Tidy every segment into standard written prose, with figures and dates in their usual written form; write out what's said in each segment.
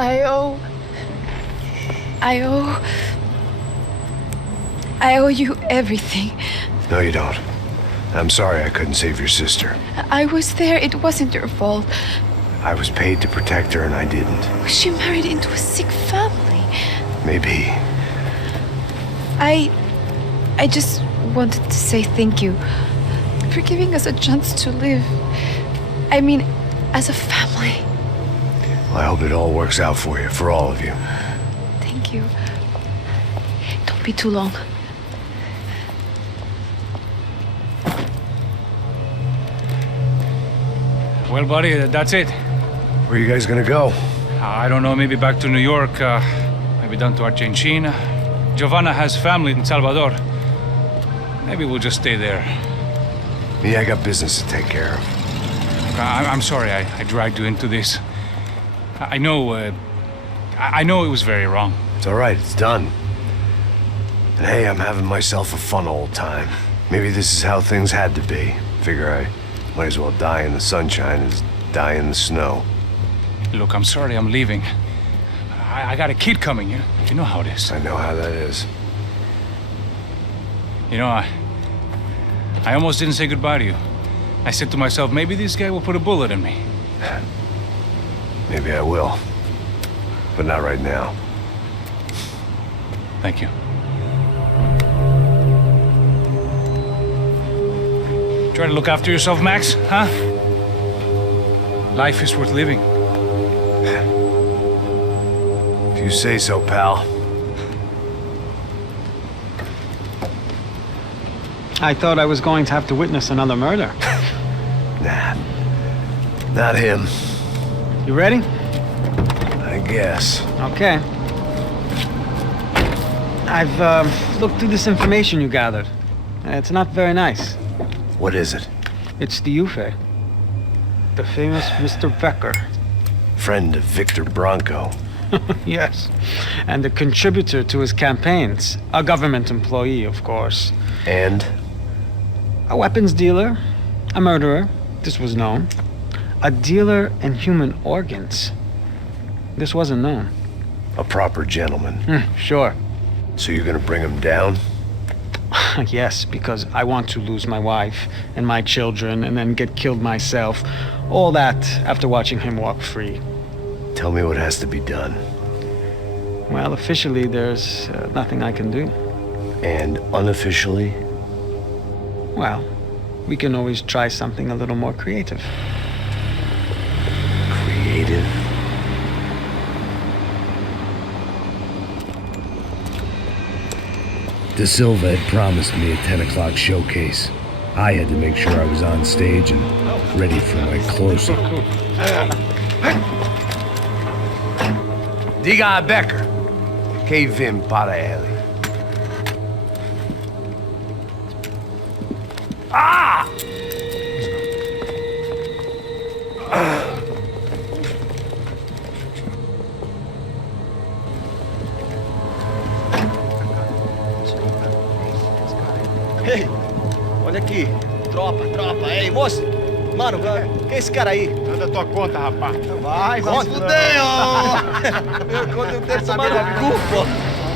I owe you everything. No, you don't. I'm sorry I couldn't save your sister. I was there. It wasn't your fault. I was paid to protect her and I didn't. She married into a sick family. Maybe. I just wanted to say thank you for giving us a chance to live. I mean, as a family. Well, I hope it all works out for you, for all of you. Thank you. Don't be too long. Well, buddy, that's it. Where are you guys gonna go? I don't know, maybe back to New York, maybe down to Argentina. Giovanna has family in Salvador. Maybe we'll just stay there. Me, I got business to take care of. I'm sorry I dragged you into this. I know it was very wrong. It's all right, it's done. And hey, I'm having myself a fun old time. Maybe this is how things had to be. Figure I might as well die in the sunshine as die in the snow. Look, I'm sorry I'm leaving. I got a kid coming, you know how it is. I know how that is. You know, I almost didn't say goodbye to you. I said to myself, maybe this guy will put a bullet in me. Maybe I will. But not right now. Thank you. Try to look after yourself, Max, huh? Life is worth living. If you say so, pal. I thought I was going to have to witness another murder. Nah. Not him. You ready? I guess. Okay. I've looked through this information you gathered. It's not very nice. What is it? It's the Ufe. The famous Mr. Becker. Friend of Victor Bronco. Yes. And a contributor to his campaigns. A government employee, of course. And? A weapons dealer. A murderer. This was known. A dealer in human organs. This wasn't known. A proper gentleman. Sure. So you're gonna bring him down? Yes, because I want to lose my wife and my children and then get killed myself. All that after watching him walk free. Tell me what has to be done. Well, officially, there's nothing I can do. And unofficially? Well, we can always try something a little more creative. Creative? De Silva had promised me a 10 o'clock showcase. I had to make sure I was on stage and ready for my close-up. Diga a Becker. Que vim para ele. Ah! Ei, olha aqui. Tropa. Ei, moço. Mano, quem é esse cara aí? Manda tua conta, rapaz. Vai fudeu! Meu conta eu quero tomar no cu, pô.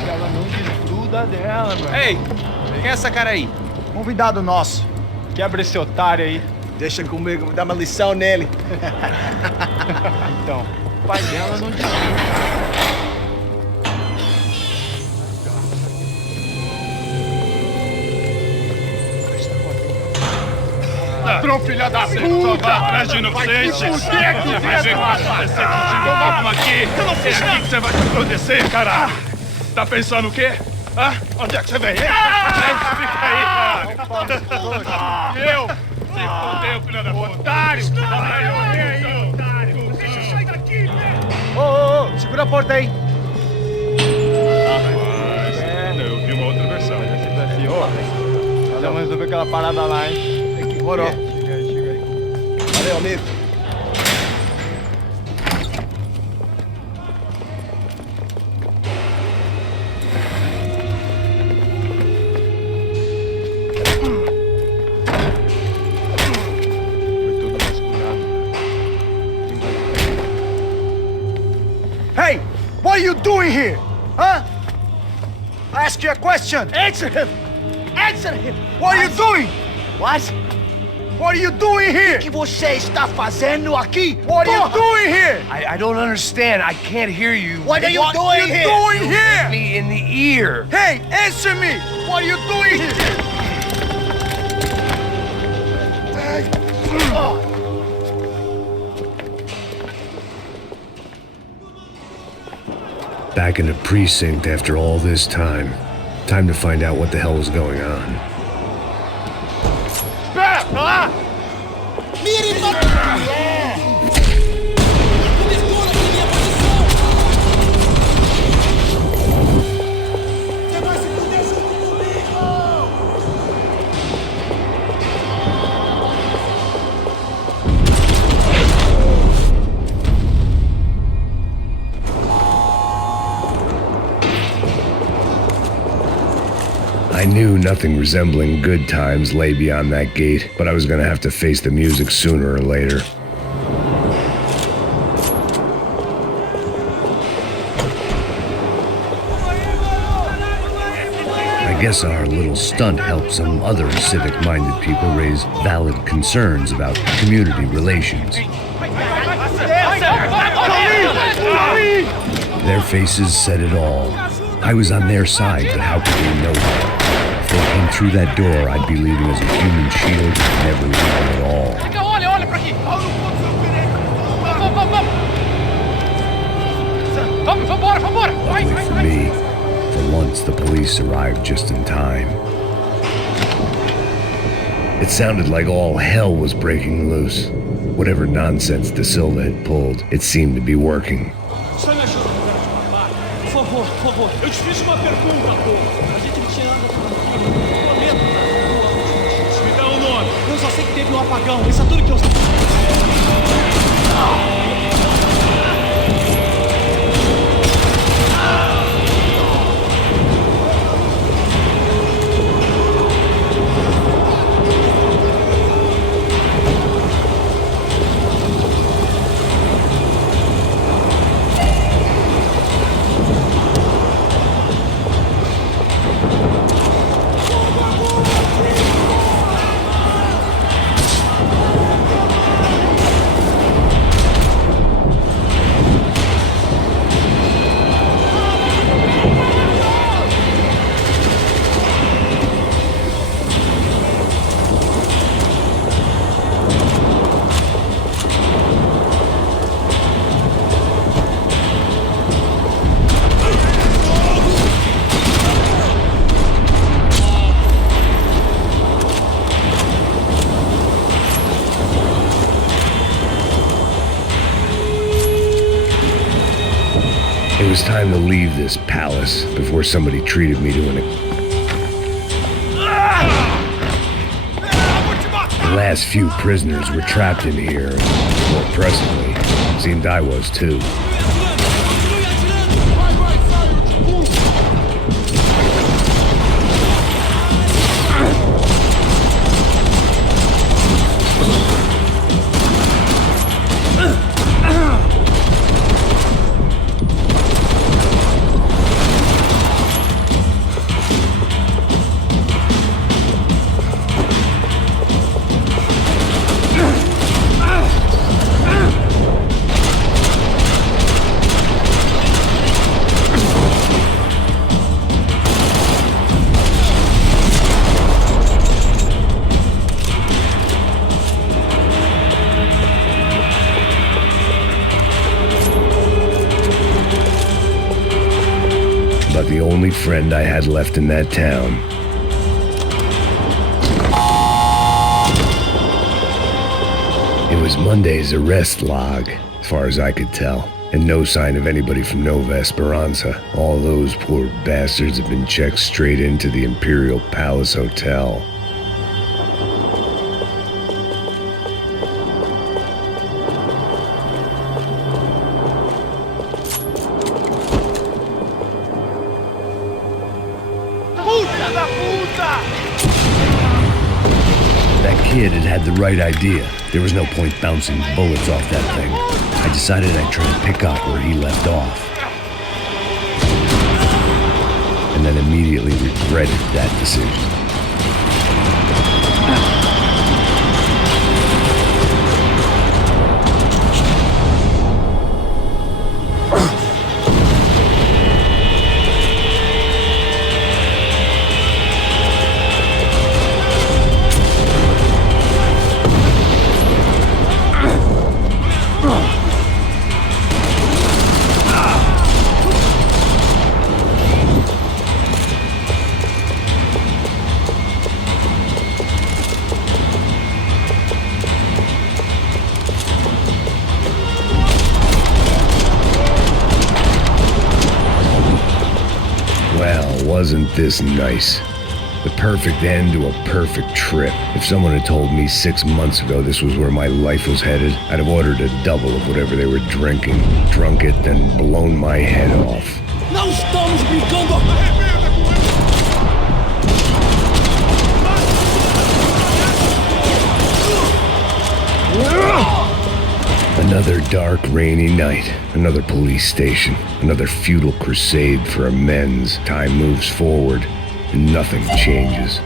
Ela não desgruda dela, mano. Ei, quem é essa cara aí? Convidado nosso. Quebra esse otário aí. Deixa comigo, vou dar uma lição nele. Então, o pai dela não desgruda. Ladrão, filha da puta! Vai atrás de inocente! O que é que vai acontecer contigo? Vamos aqui! Eu não fiz nada! O que você vai acontecer, cara? Tá pensando o quê? Hã? Onde é que você vem? Fica aí, cara! Eu? Se fodeu, filha da puta! Otário! Otário! Deixa eu sair daqui! Ô, segura a porta aí! Eu vi uma outra versão. Vamos resolver aquela parada lá, hein? Morou. Chega aí. Valeu, amigo. Foi tudo masculado. Hey! doing here? Huh? I ask you a question. Answer him. Answer him. What are you doing? What? What are you doing here? O que você está fazendo aqui? What are you doing here? I don't understand. I can't hear you. What are you doing here? Doing here? Me in the ear. Hey, answer me! What are you doing here? Back in the precinct after all this time. Time to find out what the hell was going on. I knew nothing resembling good times lay beyond that gate, but I was gonna have to face the music sooner or later. I guess our little stunt helped some other civic-minded people raise valid concerns about community relations. Their faces said it all. I was on their side, but how could they know that? If they came through that door, I'd be leaving as a human shield, never leaving at all. Luckily for me, for once the police arrived just in time. It sounded like all hell was breaking loose. Whatever nonsense De Silva had pulled, it seemed to be working. Por favor, eu te fiz uma pergunta, pô. A gente não tinha nada Me dá um nome. Eu só sei que teve um apagão. Isso é tudo que eu sei. It was time to leave this palace before somebody treated me to an... The last few prisoners were trapped in here, and more presently, seemed I was too. But the only friend I had left in that town. It was Monday's arrest log, as far as I could tell, and no sign of anybody from Nova Esperanza. All those poor bastards had been checked straight into the Imperial Palace Hotel. That kid had the right idea. There was no point bouncing bullets off that thing. I decided I'd try to pick up where he left off. and then immediately regretted that decision. Wasn't this nice? The perfect end to a perfect trip. If someone had told me 6 months ago this was where my life was headed, I'd have ordered a double of whatever they were drinking, drunk it, then blown my head off. Não estamos brincando! Another dark, rainy night. Another police station. Another futile crusade for amends. Time moves forward, and nothing changes.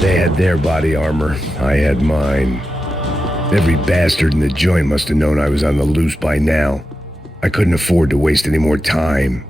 They had their body armor, I had mine. Every bastard in the joint must have known I was on the loose by now. I couldn't afford to waste any more time.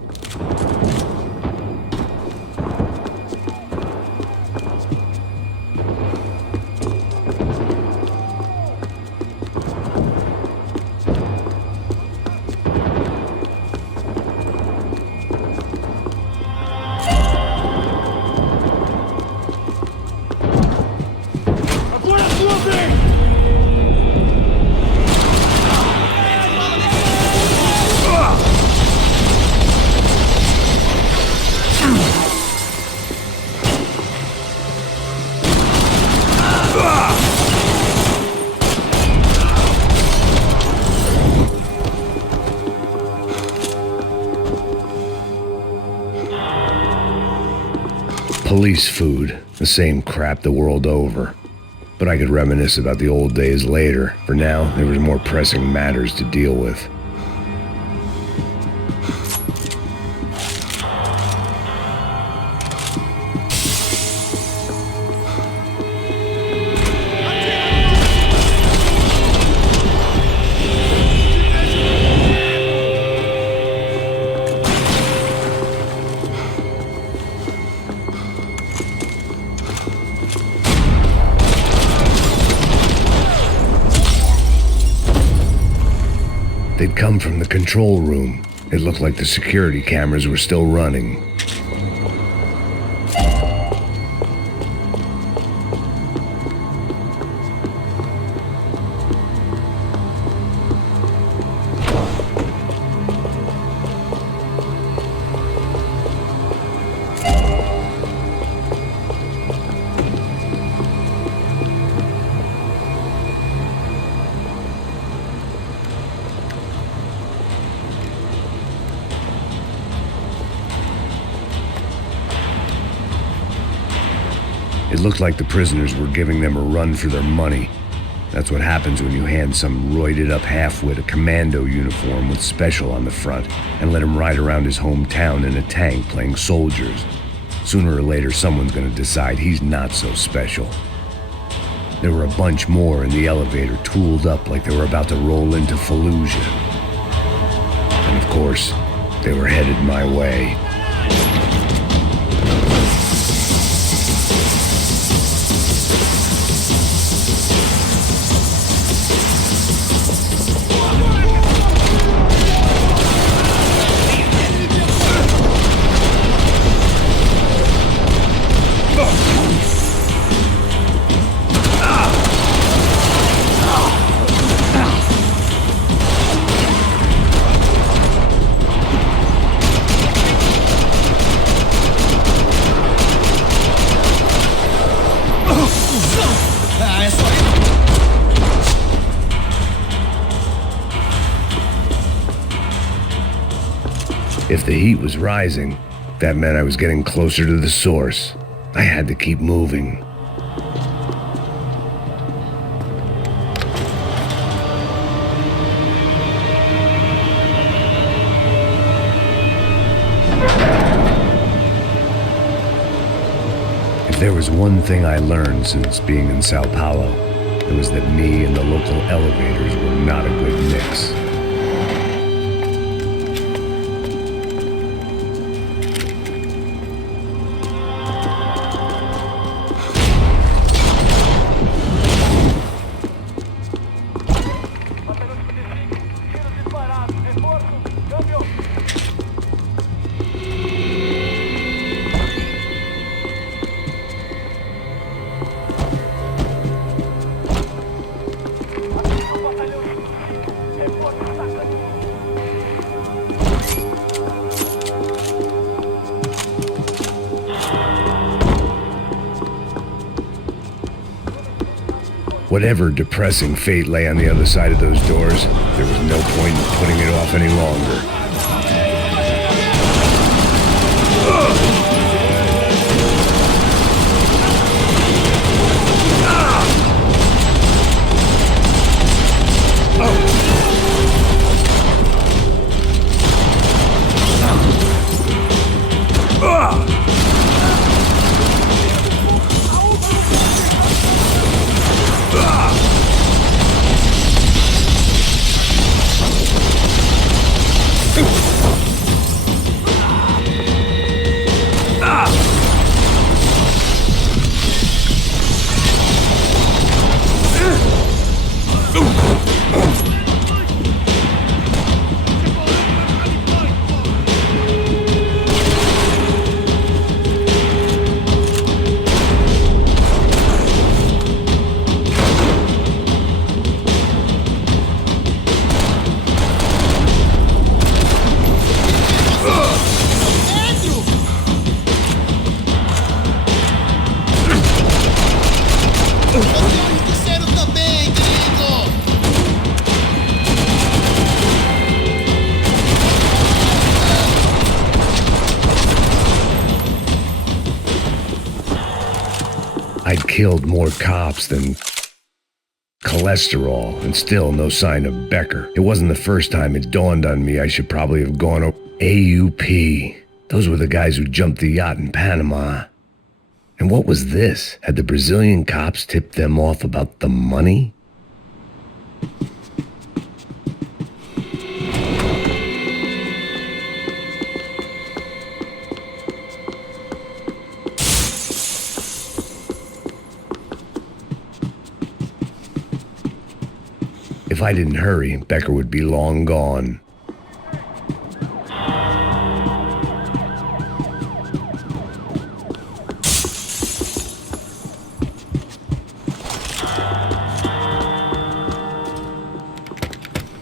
Police food, the same crap the world over. But I could reminisce about the old days later. For now, there was more pressing matters to deal with. They'd come from the control room. It looked like the security cameras were still running. It looked like the prisoners were giving them a run for their money. That's what happens when you hand some roided-up halfwit a commando uniform with special on the front and let him ride around his hometown in a tank playing soldiers. Sooner or later, someone's gonna decide he's not so special. There were a bunch more in the elevator, tooled up like they were about to roll into Fallujah. And of course, they were headed my way. If the heat was rising, that meant I was getting closer to the source. I had to keep moving. If there was one thing I learned since being in Sao Paulo, it was that me and the local elevators were not a good mix. Whatever depressing fate lay on the other side of those doors, there was no point in putting it off any longer. I'd killed more cops than cholesterol, and still no sign of Becker. It wasn't the first time it dawned on me I should probably have gone over AUP. Those were the guys who jumped the yacht in Panama. And what was this? Had the Brazilian cops tipped them off about the money? If I didn't hurry, Becker would be long gone.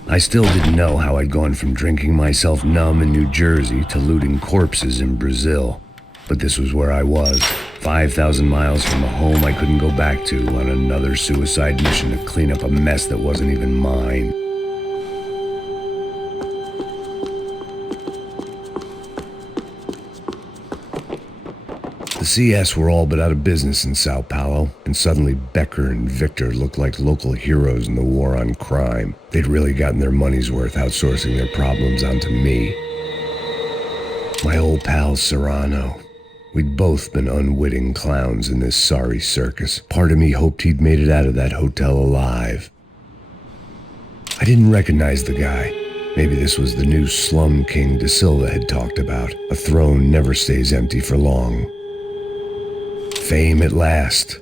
I still didn't know how I'd gone from drinking myself numb in New Jersey to looting corpses in Brazil. But this was where I was, 5,000 miles from a home I couldn't go back to, on another suicide mission to clean up a mess that wasn't even mine. The CS were all but out of business in Sao Paulo, and suddenly Becker and Victor looked like local heroes in the war on crime. They'd really gotten their money's worth outsourcing their problems onto me. My old pal Serrano. We'd both been unwitting clowns in this sorry circus. Part of me hoped he'd made it out of that hotel alive. I didn't recognize the guy. Maybe this was the new slum king De Silva had talked about. A throne never stays empty for long. Fame at last.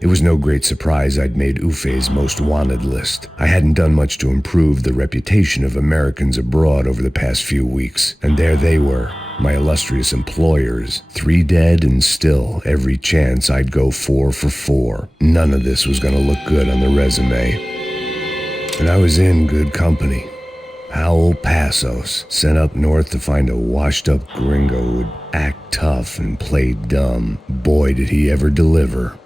It was no great surprise I'd made Ufe's most wanted list. I hadn't done much to improve the reputation of Americans abroad over the past few weeks, and there they were, my illustrious employers, 3 dead and still every chance I'd go 4 for 4. None of this was gonna look good on the resume. And I was in good company. Howell Passos, sent up north to find a washed-up gringo who'd act tough and play dumb. Boy, did he ever deliver.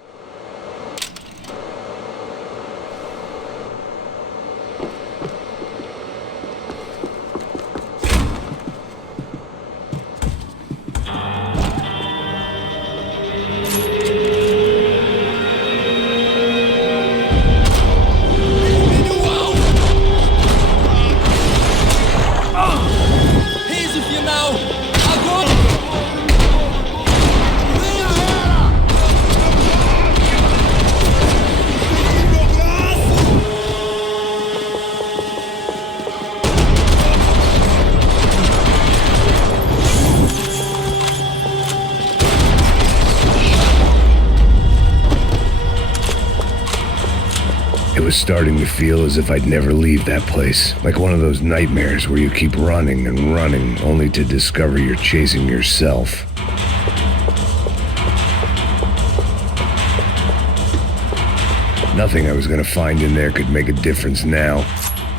It was starting to feel as if I'd never leave that place, like one of those nightmares where you keep running and running only to discover you're chasing yourself. Nothing I was gonna find in there could make a difference now.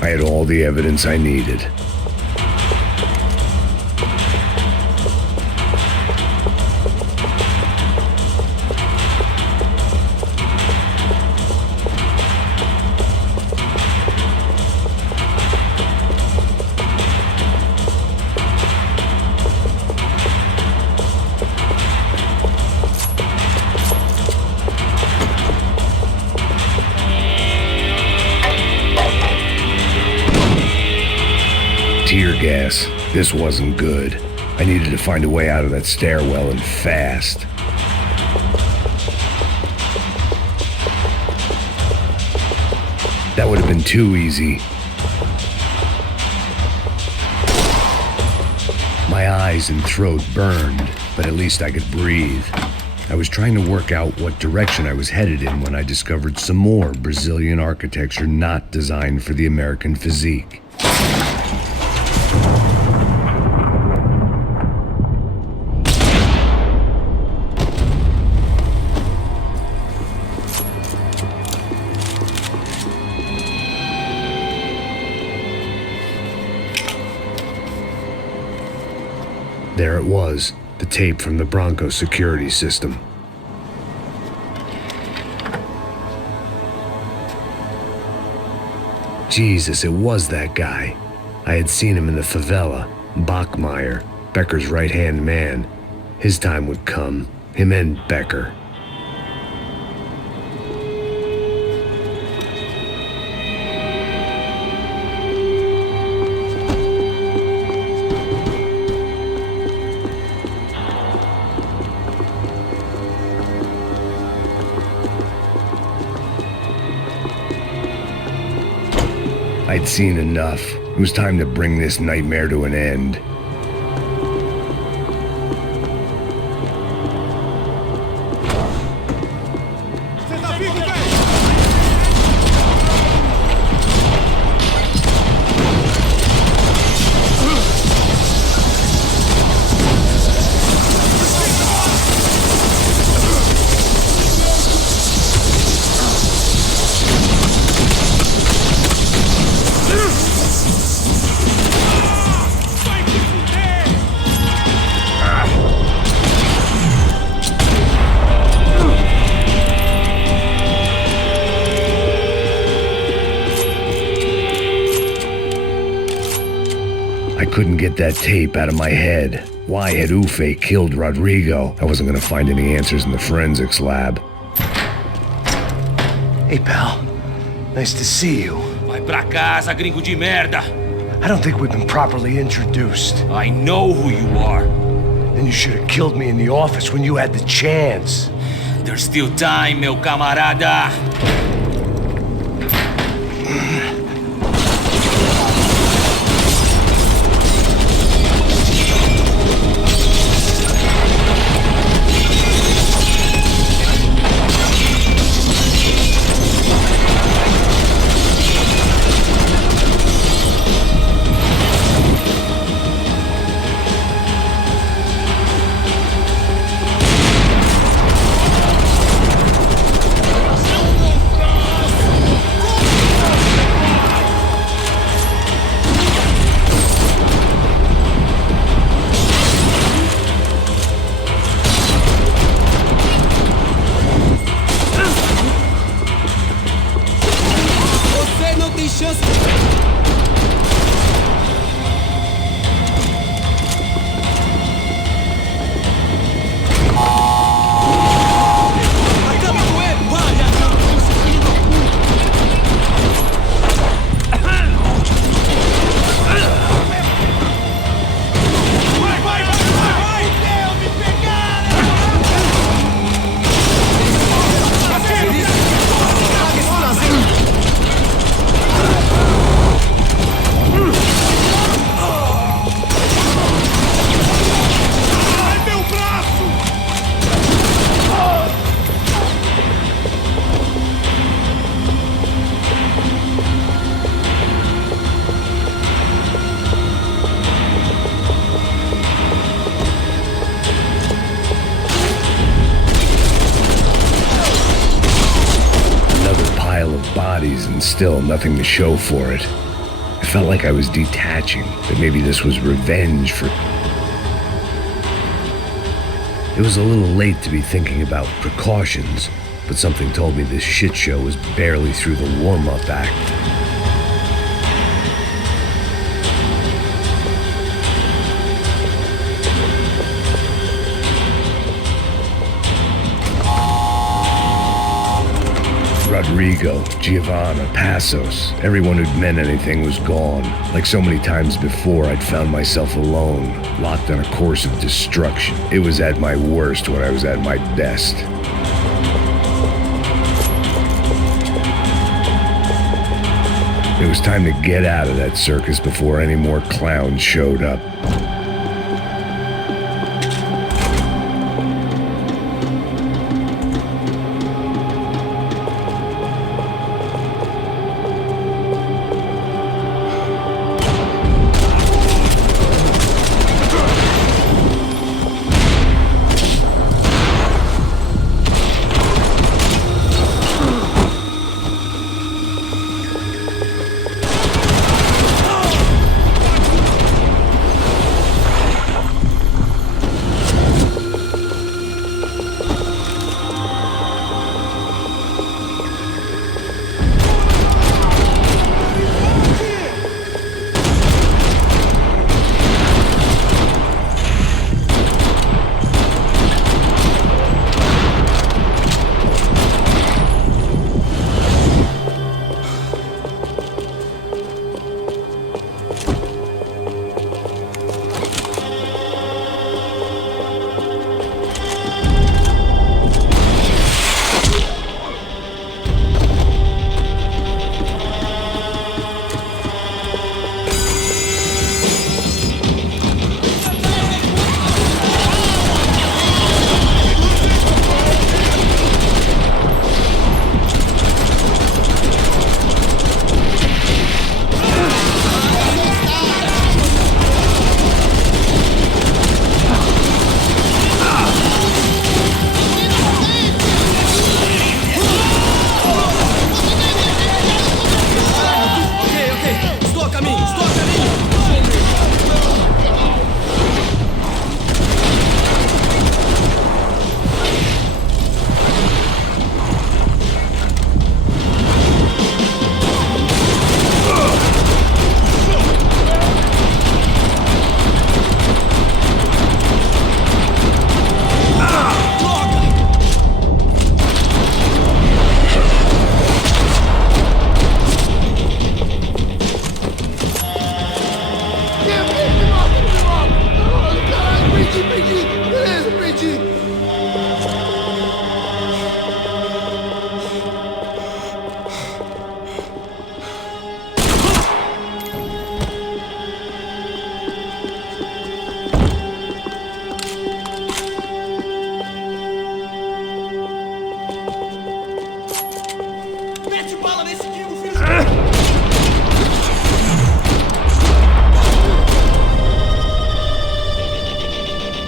I had all the evidence I needed. Tear gas. This wasn't good. I needed to find a way out of that stairwell and fast. That would have been too easy. My eyes and throat burned, but at least I could breathe. I was trying to work out what direction I was headed in when I discovered some more Brazilian architecture not designed for the American physique. There it was, the tape from the Bronco security system. Jesus, it was that guy. I had seen him in the favela, Bachmeyer, Becker's right-hand man. His time would come, him and Becker. I'd seen enough. It was time to bring this nightmare to an end. I couldn't get that tape out of my head. Why had Ufe killed Rodrigo? I wasn't gonna find any answers in the forensics lab. Hey, pal. Nice to see you. Vai pra casa, gringo de merda! I don't think we've been properly introduced. I know who you are. Then you should have killed me in the office when you had the chance. There's still time, meu camarada. And still nothing to show for it. I felt like I was detaching, that maybe this was revenge for... It was a little late to be thinking about precautions, but something told me this shit show was barely through the warm-up act. Rodrigo, Giovanna, Passos, everyone who'd meant anything was gone. Like so many times before, I'd found myself alone, locked on a course of destruction. It was at my worst when I was at my best. It was time to get out of that circus before any more clowns showed up.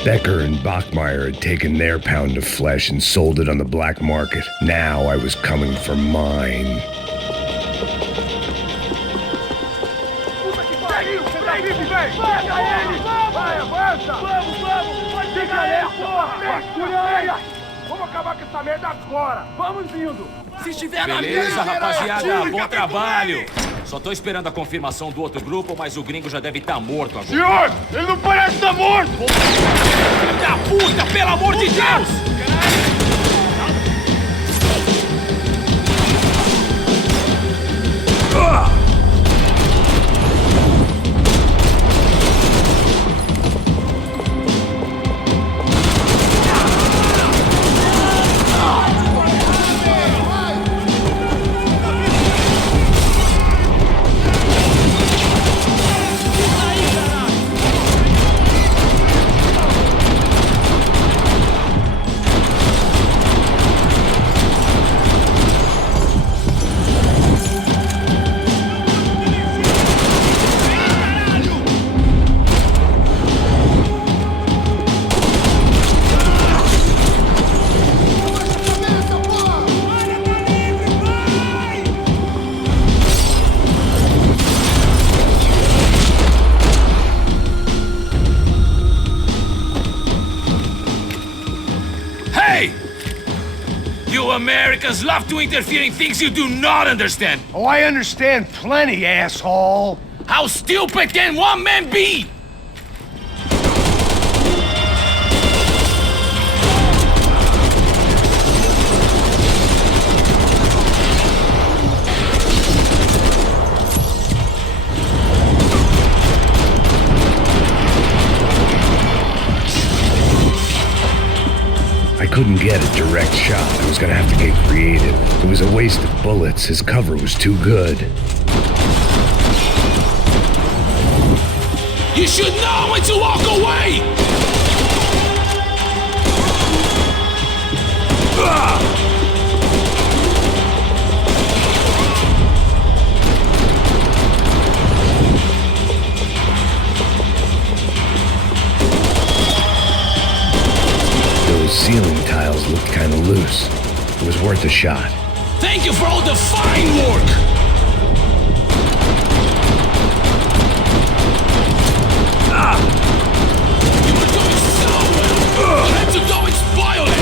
Becker and Bachmeyer had taken their pound of flesh and sold it on the black market. Now I was coming for mine. Vamos acabar com essa merda agora! Vamos indo! Se estiver na beleza, rapaziada, bom trabalho! Só tô esperando a confirmação do outro grupo, mas o gringo já deve estar morto agora. Senhor, ele não parece estar morto! Filho da puta, pelo amor de Deus! You Americans love to interfere in things you do not understand. Oh, I understand plenty, asshole. How stupid can one man be? I couldn't get a direct shot. I was gonna have to get creative. It was a waste of bullets. His cover was too good. You should know when to walk away! Those ceiling tiles looked kind of loose. It was worth a shot. Thank you for all the fine work! You were doing so well! You had to go and spoil it!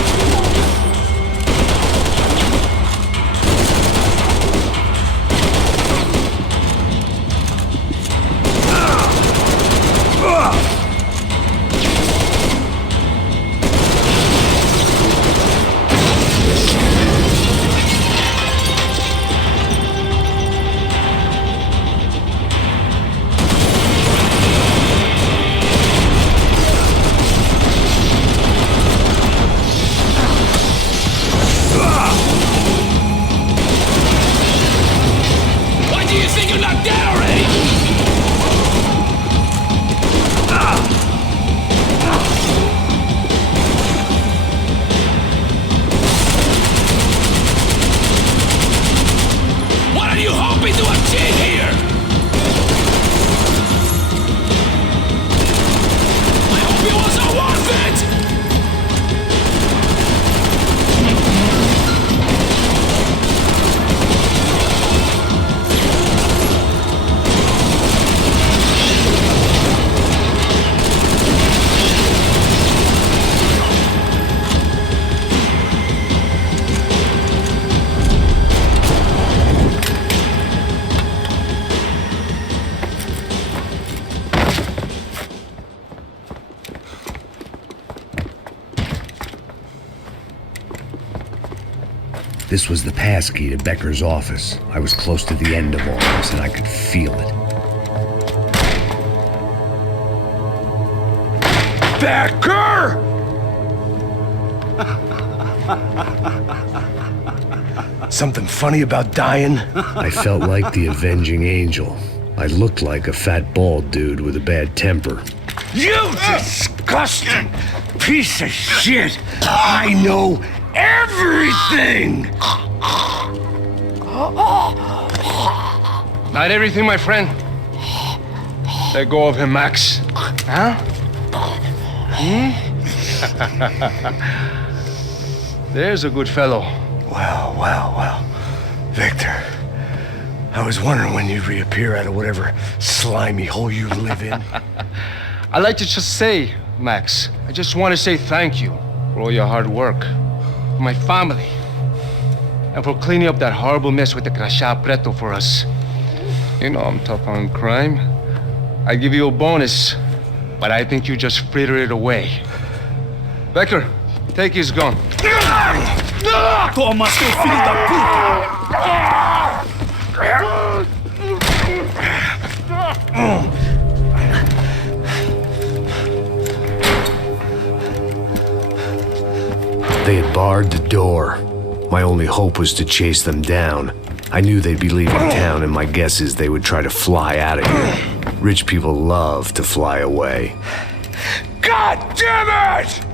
This was the passkey to Becker's office. I was close to the end of all this, and I could feel it. Becker! Something funny about dying? I felt like the avenging angel. I looked like a fat bald dude with a bad temper. You disgusting piece of shit! I know everything! Not everything, my friend. Let go of him, Max. Huh? There's a good fellow. Well. Victor, I was wondering when you'd reappear out of whatever slimy hole you live in. I'd like to just say, Max, I just want to say thank you for all your hard work, for my family, and for cleaning up that horrible mess with the crachá preto for us. You know I'm tough on crime. I give you a bonus, but I think you just frittered it away. Becker, take his gun. Toma, seu filho da puta! They had barred the door. My only hope was to chase them down. I knew they'd be leaving town, and my guess is they would try to fly out of here. Rich people love to fly away. God damn it!